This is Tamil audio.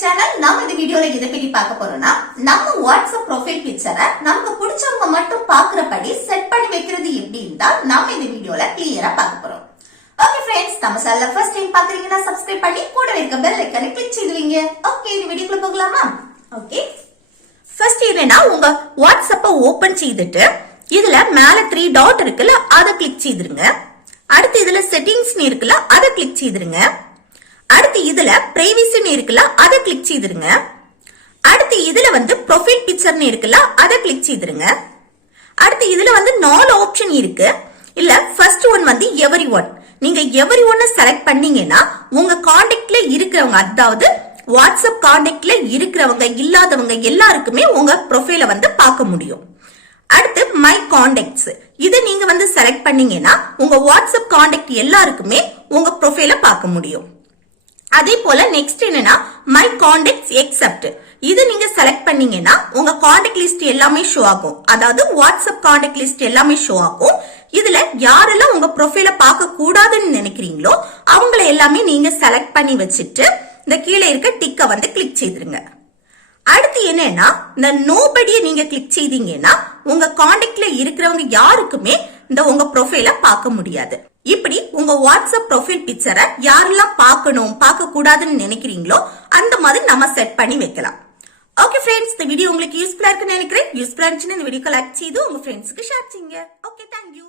சேனல். நம்ம இந்த வீடியோல இதை பத்தி பார்க்க போறோம்னா, நம்ம வாட்ஸ்அப் ப்ரொஃபைல் பிக்சரை நமக்கு பிடிச்சவங்க மட்டும் பாக்குறபடி செட் பண்ணி வைக்கிறது எப்படின்னு தான் நம்ம இந்த வீடியோல கிளியரா பார்க்க போறோம். ஓகே ஃப்ரெண்ட்ஸ், நம்ம சேனலை ஃபர்ஸ்ட் டைம் பாக்குறீங்கன்னா சப்ஸ்கிரைப் பண்ணி கூடவே இருக்க பெல் ஐகானை கிளிக் செய்துவீங்க. ஓகே, இந்த வீடியோக்குள்ள போகலாமா? ஓகே, ஃபர்ஸ்ட் என்னன்னா, உங்க வாட்ஸ்அப்பை ஓபன் செய்துட்டு இதுல மேல 3 டாட் இருக்குல்ல, அதை கிளிக் செய்திருங்க. அடுத்து இதுல செட்டிங்ஸ் இருக்குல்ல, அதை கிளிக் செய்திருங்க. அடுத்து இதுல பிரைவசி இருக்குல்ல, அதை கிளிக் செய்திருங்க. அடுத்து இதுல ப்ரொஃபைல் பிக்சர் இருக்குல்ல, அதை கிளிக் செய்திருங்க. அடுத்து இதுல 4 ஆப்ஷன் இருக்கு. இல்ல ஃபர்ஸ்ட் ஒன் எவரி ஒன். நீங்க எவரி ஒன்ன செலக்ட் பண்ணீங்கன்னா உங்க கான்டாக்ட்ல இருக்கிறவங்க, அதாவது வாட்ஸ்அப் கான்டாக்ட்ல இருக்கிறவங்க இல்லாதவங்க எல்லாருக்குமே உங்க ப்ரொஃபைல பார்க்க முடியும். அடுத்து மை கான்டாக்ட்ஸ், இது நீங்க செலக்ட் பண்ணீங்கன்னா உங்க வாட்ஸ்அப் கான்டாக்ட் எல்லாருக்குமே உங்க ப்ரொஃபைல பார்க்க முடியும். அதே போல நெக்ஸ்ட் என்னன்னா மை கான்டாக்ட்ஸ் எக்ஸப்ட், இது நீங்க செலக்ட் பண்ணீங்கன்னா உங்க கான்டாக்ட் லிஸ்ட் எல்லாமே ஷோ ஆகும். அதாவது வாட்ஸ்அப் கான்டாக்ட் லிஸ்ட் எல்லாமே ஷோ ஆகும். இதுல யாரெல்லாம் உங்க ப்ரொஃபைல பார்க்க கூடாதுன்னு நினைக்கிறீங்களோ அவங்கள எல்லாமே நீங்க செலக்ட் பண்ணி வச்சுட்டு இந்த கீழே இருக்க டிக்க கிளிக் செய்திருங்க. அடுத்து என்னன்னா, இந்த நோபடியை நீங்க கிளிக் செய்தீங்கன்னா உங்க கான்டாக்ட்ல இருக்கிறவங்க யாருக்குமே இந்த உங்க ப்ரொஃபைல பார்க்க முடியாது. இப்படி உங்க வாட்ஸ்அப் ப்ரொஃபைல் பிக்சரை யாரெல்லாம் பார்க்கணும் பார்க்க கூடாதுன்னு நினைக்கிறீங்களோ அந்த மாதிரி நம்ம செட் பண்ணி வைக்கலாம். ஓகே ஃப்ரெண்ட்ஸ், இந்த வீடியோ உங்களுக்கு யூஸ்ஃபுல்லா இருக்குன்னு நினைக்கிறேன். யூஸ்ஃபுல்லா இருந்துச்சுன்னா இந்த வீடியோ லைக் செய்து உங்க ஃப்ரெண்ட்ஸ்க்கு ஷேர் செய்யுங்க. Okay, thank you.